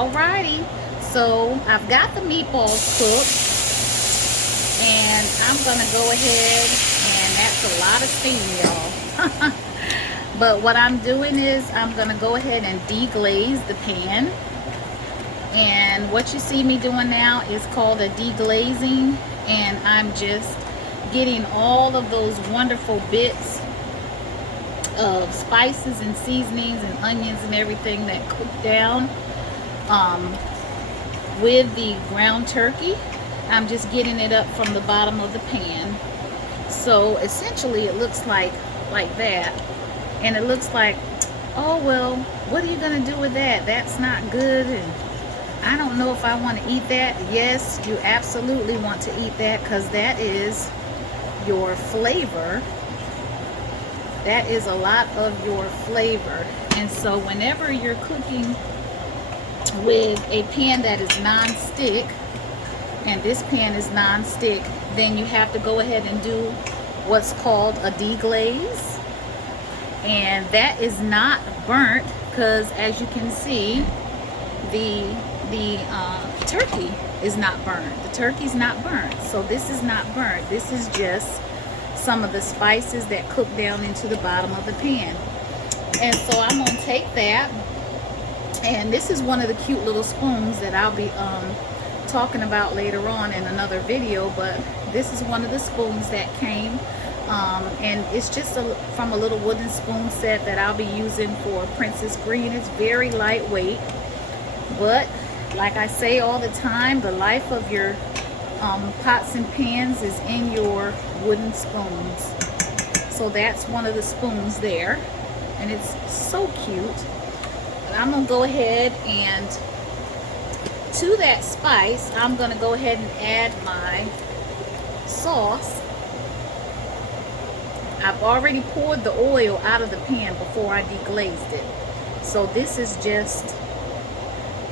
Alrighty, so I've got the meatballs cooked, and I'm gonna go ahead, and that's a lot of steam, y'all. But what I'm doing is I'm gonna go ahead and deglaze the pan. And what you see me doing now is called a deglazing, and I'm just getting all of those wonderful bits of spices and seasonings and onions and everything that cook down with the ground turkey. I'm just getting it up from the bottom of the pan. So essentially it looks like that, and it looks like, oh well, what are you gonna do with that? That's not good, and I don't know if I want to eat that. Yes, you absolutely want to eat that, because that is your flavor. That is a lot of your flavor. And so whenever you're cooking with a pan that is non-stick, and this pan is non-stick, then you have to go ahead and do what's called a deglaze. And that is not burnt, because as you can see, the turkey is not burnt. The turkey's not burnt. So this is not burnt. This is just some of the spices that cook down into the bottom of the pan. And so I'm gonna take that, and this is one of the cute little spoons that I'll be talking about later on in another video, but this is one of the spoons that came, and it's just from a little wooden spoon set that I'll be using for Princess Green. It's very lightweight, but like I say all the time, the life of your pots and pans is in your wooden spoons. So that's one of the spoons there, and it's so cute. But I'm gonna go ahead, and to that spice I'm gonna go ahead and add my sauce. I've already poured the oil out of the pan before I deglazed it, so this is just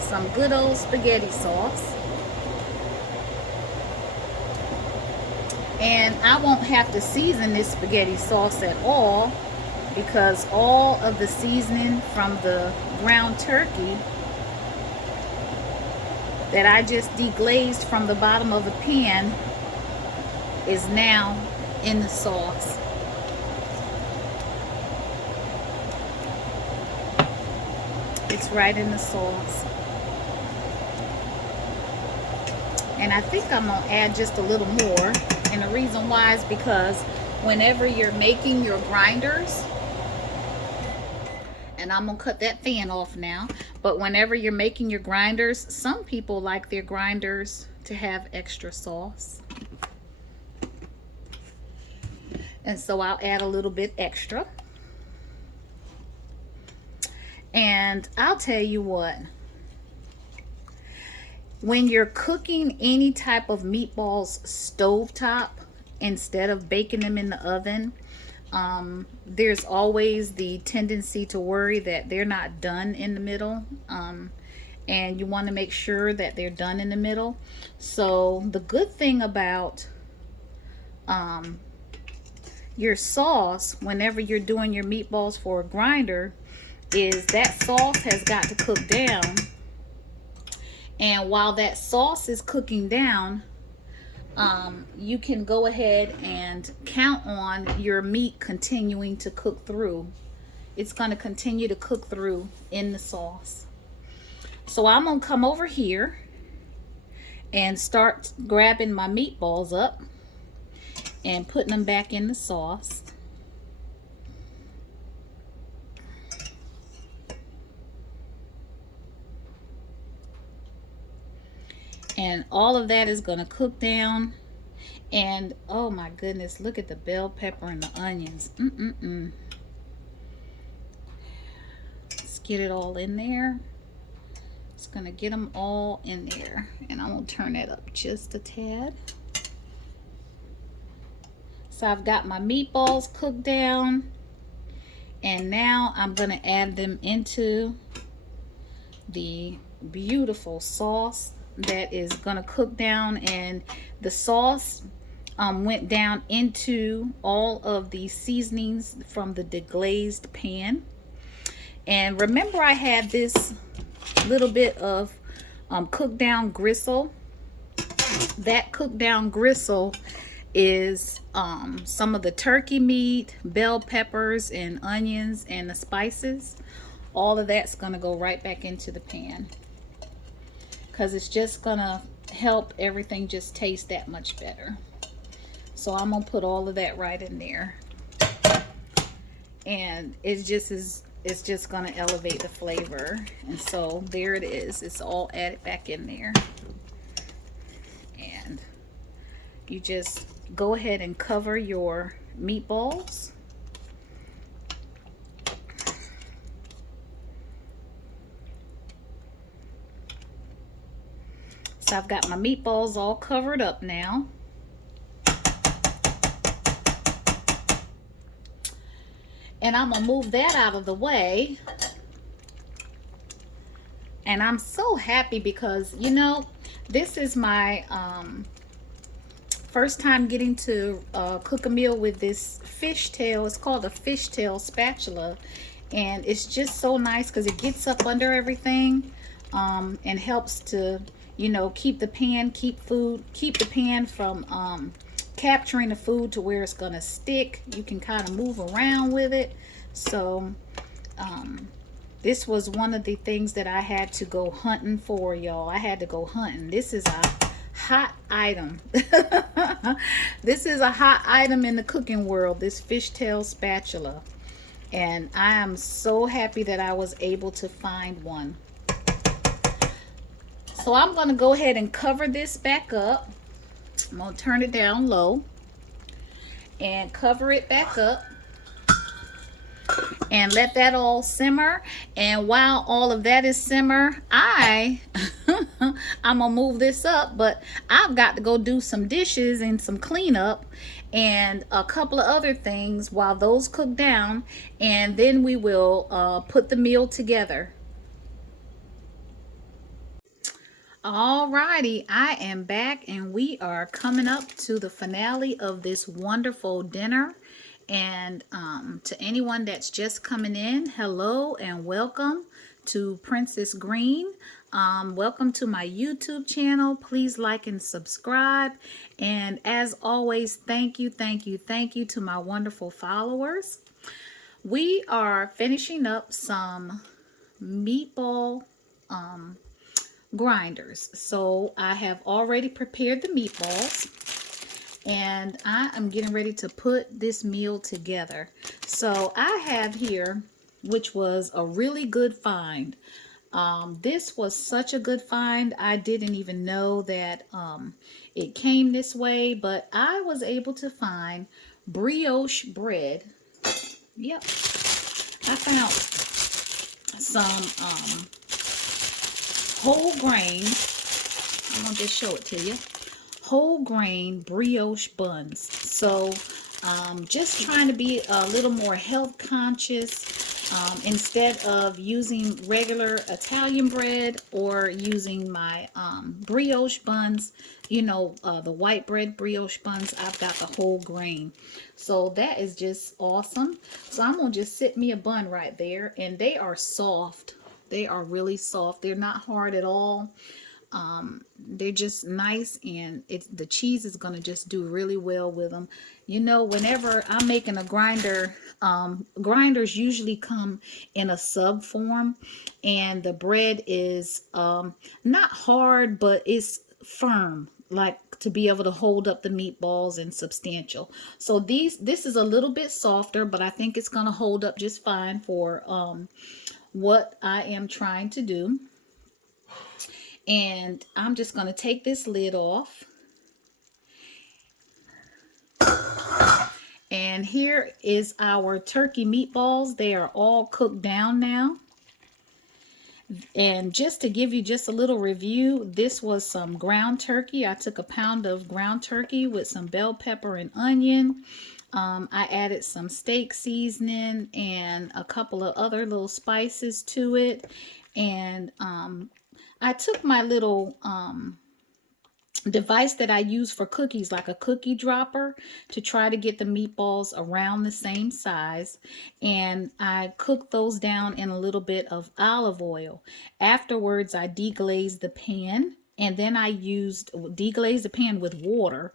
some good old spaghetti sauce. And I won't have to season this spaghetti sauce at all, because all of the seasoning from the ground turkey that I just deglazed from the bottom of the pan is now in the sauce. It's right in the sauce. And I think I'm gonna add just a little more. And the reason why is because whenever you're making your grinders, and I'm gonna cut that fan off now, but whenever you're making your grinders, some people like their grinders to have extra sauce. And so I'll add a little bit extra. And I'll tell you what, when you're cooking any type of meatballs stovetop instead of baking them in the oven, there's always the tendency to worry that they're not done in the middle, and you want to make sure that they're done in the middle. So the good thing about your sauce, whenever you're doing your meatballs for a grinder, is that sauce has got to cook down. And while that sauce is cooking down, you can go ahead and count on your meat continuing to cook through. It's going to continue to cook through in the sauce. So I'm going to come over here and start grabbing my meatballs up and putting them back in the sauce. And all of that is going to cook down. And oh my goodness, look at the bell pepper and the onions. Let's get it all in there. Just going to get them all in there. And I'm going to turn that up just a tad. So I've got my meatballs cooked down. And now I'm going to add them into the beautiful sauce that is gonna cook down. And the sauce went down into all of the seasonings from the deglazed pan. And remember, I had this little bit of cooked down gristle. That cooked down gristle is some of the turkey meat, bell peppers, and onions, and the spices. All of that's going to go right back into the pan because it's just going to help everything just taste that much better. So I'm going to put all of that right in there. And it's just going to elevate the flavor. And so there it is. It's all added back in there. And you just go ahead and cover your meatballs. So I've got my meatballs all covered up now. And I'm gonna move that out of the way. And I'm so happy because, you know, this is my first time getting to cook a meal with this fishtail. It's called a fishtail spatula. And it's just so nice because it gets up under everything and helps to, you know, keep the pan from capturing the food to where it's gonna stick. You can kind of move around with it. So this was one of the things that I had to go hunting for, y'all. I had to go hunting. This is a hot item. This is a hot item in the cooking world, this fishtail spatula. And I am so happy that I was able to find one. So I'm going to go ahead and cover this back up. I'm going to turn it down low and cover it back up and let that all simmer. And while all of that is simmer, I'm gonna move this up, but I've got to go do some dishes and some cleanup and a couple of other things while those cook down, and then we will put the meal together. Alrighty, I am back and we are coming up to the finale of this wonderful dinner. And to anyone that's just coming in, hello and welcome to Princess Green. Welcome to my YouTube channel. Please like and subscribe. And as always, thank you to my wonderful followers. We are finishing up some meatball grinders. So I have already prepared the meatballs and I am getting ready to put this meal together. So I have here, which was a really good find. This was such a good find. I didn't even know that it came this way, but I was able to find brioche bread. Yep. I found some whole grain. I'm gonna just show it to you. Whole grain brioche buns. So just trying to be a little more health conscious. Instead of using regular Italian bread or using my brioche buns, you know, the white bread brioche buns, I've got the whole grain. So that is just awesome. So I'm gonna just sit me a bun right there, and they are soft. They are really soft. They're not hard at all. They're just nice, and the cheese is going to just do really well with them. You know, whenever I'm making a grinder, grinders usually come in a sub form, and the bread is not hard, but it's firm, like to be able to hold up the meatballs and substantial. So this is a little bit softer, but I think it's going to hold up just fine for what I am trying to do. And I'm just going to take this lid off. And here is our turkey meatballs. They are all cooked down now. And just to give you just a little review, this was some ground turkey. I took a pound of ground turkey with some bell pepper and onion. I added some steak seasoning and a couple of other little spices to it. And I took my little device that I use for cookies, like a cookie dropper, to try to get the meatballs around the same size. And I cook those down in a little bit of olive oil. Afterwards, I deglaze the pan. And then I deglaze the pan with water.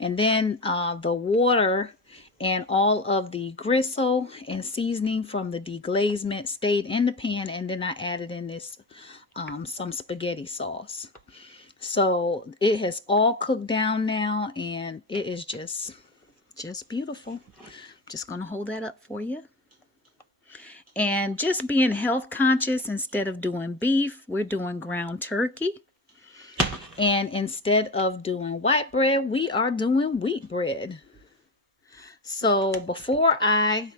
And then the water and all of the gristle and seasoning from the deglazement stayed in the pan. And then I added in this some spaghetti sauce. So it has all cooked down now, and it is just beautiful. Just gonna hold that up for you. And just being health conscious, instead of doing beef, we're doing ground turkey. And instead of doing white bread, we are doing wheat bread. So before I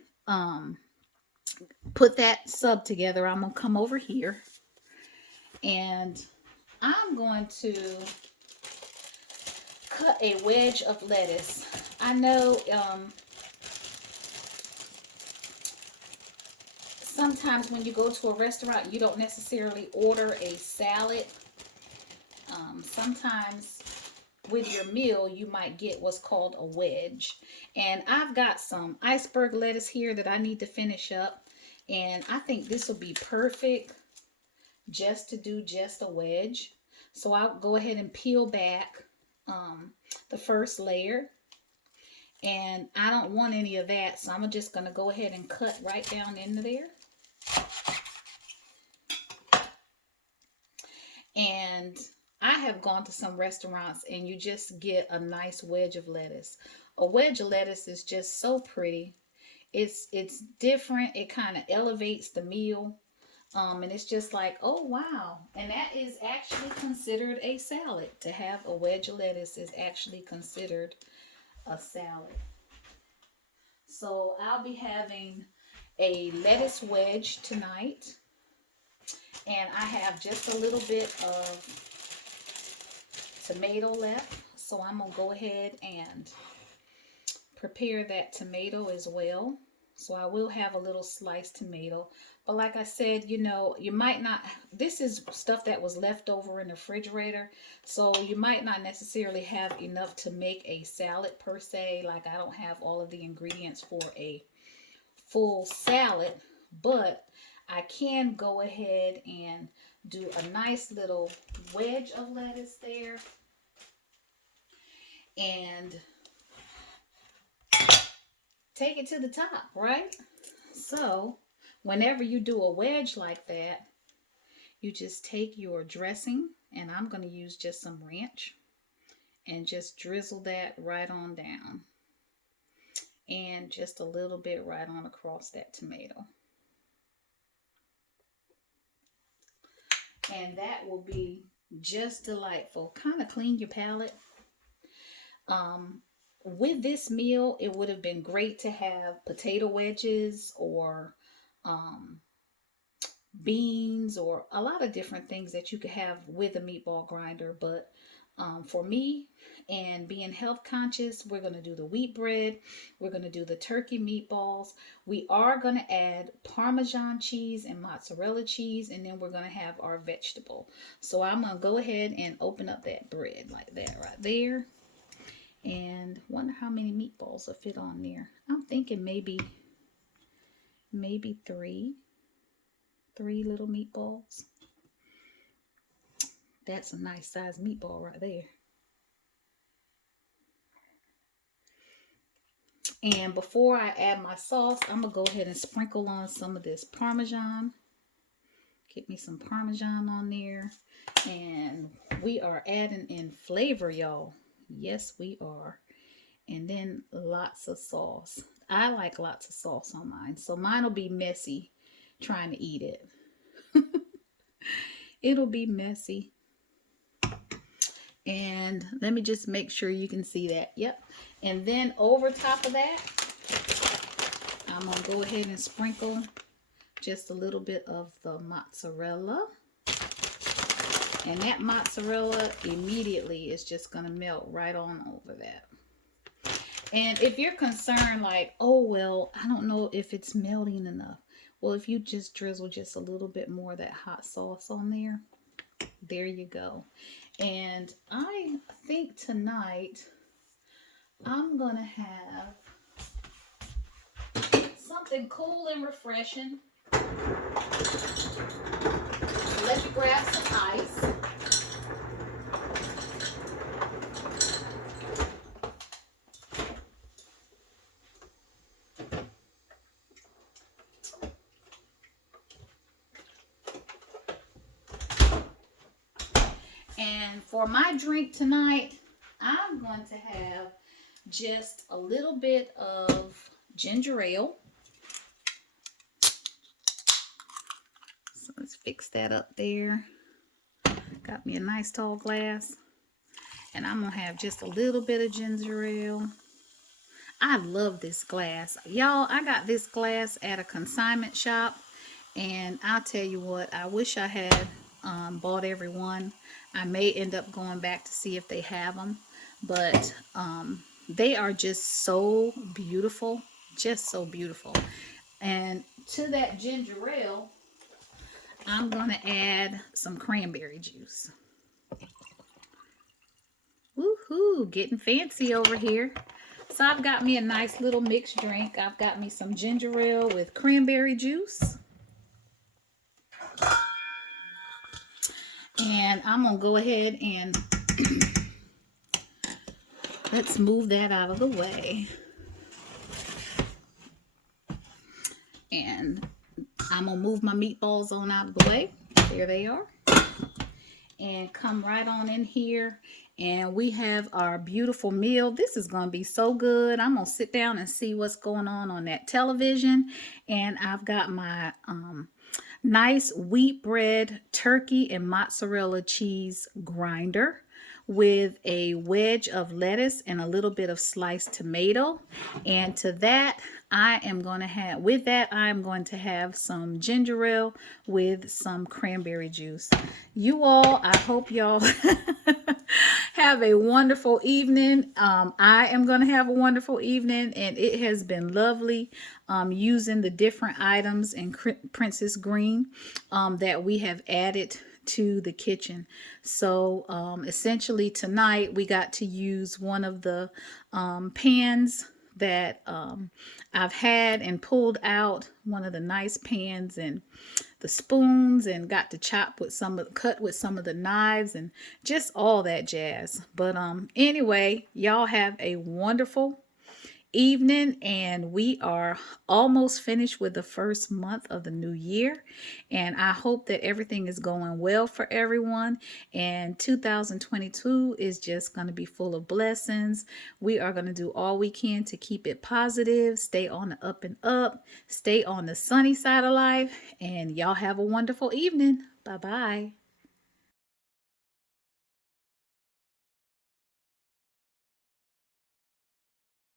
put that sub together, I'm gonna come over here and I'm going to cut a wedge of lettuce. I know sometimes when you go to a restaurant, you don't necessarily order a salad. Sometimes with your meal, you might get what's called a wedge. And I've got some iceberg lettuce here that I need to finish up. And I think this will be perfect just to do just a wedge. So I'll go ahead and peel back the first layer. And I don't want any of that, so I'm just going to go ahead and cut right down into there. And I have gone to some restaurants and you just get a nice wedge of lettuce. A wedge of lettuce is just so pretty. It's different. It kind of elevates the meal. And it's just like, oh wow. And that is actually considered a salad. To have a wedge of lettuce is actually considered a salad. So I'll be having a lettuce wedge tonight. And I have just a little bit of tomato left. So I'm going to go ahead and prepare that tomato as well. So I will have a little sliced tomato. But like I said, you know, you might not, this is stuff that was left over in the refrigerator. So you might not necessarily have enough to make a salad per se. Like I don't have all of the ingredients for a full salad. But I can go ahead and do a nice little wedge of lettuce there. And take it to the top, right? So whenever you do a wedge like that, you just take your dressing, and I'm going to use just some ranch, and just drizzle that right on down. And just a little bit right on across that tomato. And that will be just delightful. Kind of clean your palate. With this meal, it would have been great to have potato wedges or beans or a lot of different things that you could have with a meatball grinder. But for me, and being health conscious, we're going to do the wheat bread. We're going to do the turkey meatballs. We are going to add Parmesan cheese and mozzarella cheese, and then we're going to have our vegetable. So I'm going to go ahead and open up that bread like that right there. And wonder how many meatballs will fit on there. I'm thinking maybe three little meatballs. That's a nice size meatball right there. And before I add my sauce, I'm going to go ahead and sprinkle on some of this Parmesan. Get me some Parmesan on there. And we are adding in flavor, y'all. Yes, we are. And then lots of sauce. I like lots of sauce on mine. So mine will be messy trying to eat it. It'll be messy. And let me just make sure you can see that. Yep. And then over top of that, I'm going to go ahead and sprinkle just a little bit of the mozzarella. And that mozzarella immediately is just going to melt right on over that. And if you're concerned like, oh, well, I don't know if it's melting enough. Well, if you just drizzle just a little bit more of that hot sauce on there, there you go. And I think tonight I'm gonna have something cool and refreshing. So let me grab some ice. And for my drink tonight, I'm going to have just a little bit of ginger ale. So let's fix that up there. Got me a nice tall glass. And I'm going to have just a little bit of ginger ale. I love this glass. Y'all, I got this glass at a consignment shop. And I'll tell you what, I wish I had bought every one. I may end up going back to see if they have them. But they are just so beautiful. Just so beautiful. And to that ginger ale, I'm going to add some cranberry juice. Woohoo, getting fancy over here. So I've got me a nice little mixed drink. I've got me some ginger ale with cranberry juice. And I'm going to go ahead and let's move that out of the way. And I'm going to move my meatballs on out of the way. There they are. And come right on in here. And we have our beautiful meal. This is going to be so good. I'm going to sit down and see what's going on that television. And I've got my nice wheat bread, turkey, and mozzarella cheese grinder with a wedge of lettuce and a little bit of sliced tomato. And to that, I'm going to have some ginger ale with some cranberry juice. You all, I hope y'all have a wonderful evening. I am going to have a wonderful evening, and it has been lovely using the different items in Princess Green that we have added to the kitchen. So essentially tonight we got to use one of the pans that I've had and pulled out, one of the nice pans, and the spoons, and got to cut with some of the knives and just all that jazz. But anyway, y'all have a wonderful evening, and we are almost finished with the first month of the new year, and I hope that everything is going well for everyone, and 2022 is just going to be full of blessings. We are going to do all we can to keep it positive, stay on the up and up, stay on the sunny side of life, and y'all have a wonderful evening. Bye bye.